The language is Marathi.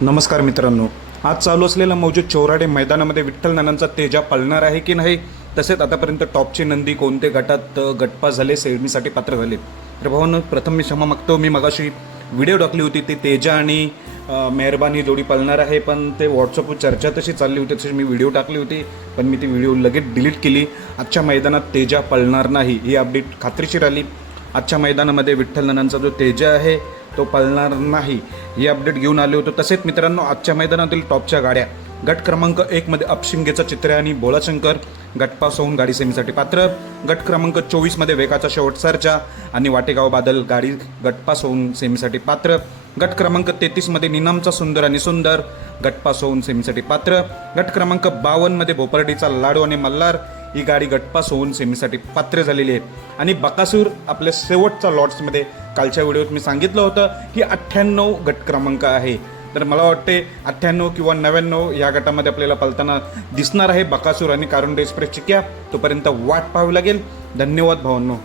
नमस्कार मित्रांनो. आज चालू असलेला मौजूद चौराडे मैदानामध्ये विठ्ठल नानांचा तेजा पालणार आहे की नाही? तसेच आतापर्यंत टॉपची नंदी कोणते गटात गटपा गटपास झाले सेमीसाठी पात्र झाले? तर भावांनो प्रथम मी क्षमा मागतो. मी मगाशी व्हिडिओ टाकली होती ती तेजा आणि मेहरबानी जोडी पालणार आहे पण ते व्हॉट्सअपवर चर्चा तशी चालली होती तशी मी व्हिडिओ टाकली होती पण मी ती व्हिडिओ लगेच डिलीट केली. आजच्या मैदानात तेजा पळणार नाही ही अपडेट खात्रीशीर आली. आजच्या मैदानामध्ये विठ्ठल नानांचा जो तेजा आहे तो पळणार नाही. ही अपडेट घेऊन आले होतो. तसेच मित्रांनो आजच्या मैदानातील टॉपच्या गाड्या. गट क्रमांक एकमध्ये अपशिंगेचा चित्र आणि बोळाशंकर गटपास होऊन गाडी सेमीसाठी पात्र. गट क्रमांक चोवीसमध्ये वेगाचा शेवट सरचा आणि वाटेगाव बादल गाडी गटपास होऊन सेमीसाठी पात्र. गट क्रमांक तेहतीसमध्ये निनामचा सुंदर आणि सुंदर गटपास होऊन सेमीसाठी पात्र. गट क्रमांक बावन्नमध्ये भोपर्डीचा लाडू आणि मल्हार. ही गाडी गटपास होऊन सेमीसाठी पात्र झालेली आहे आणि बकासूर आपल्या शेवटच्या लॉट्समध्ये कालच्या व्हिडिओत मी सांगितलं होतं की अठ्ठ्याण्णव गट क्रमांक आहे. तर मला वाटते अठ्ठ्याण्णव किंवा नव्याण्णव या गटामध्ये आपल्याला पलताना दिसणार आहे बकासूर आणि कारुंडे एक्सप्रेसची चिक्या तोपर्यंत वाट पाहावी लागेल. धन्यवाद भावांनो.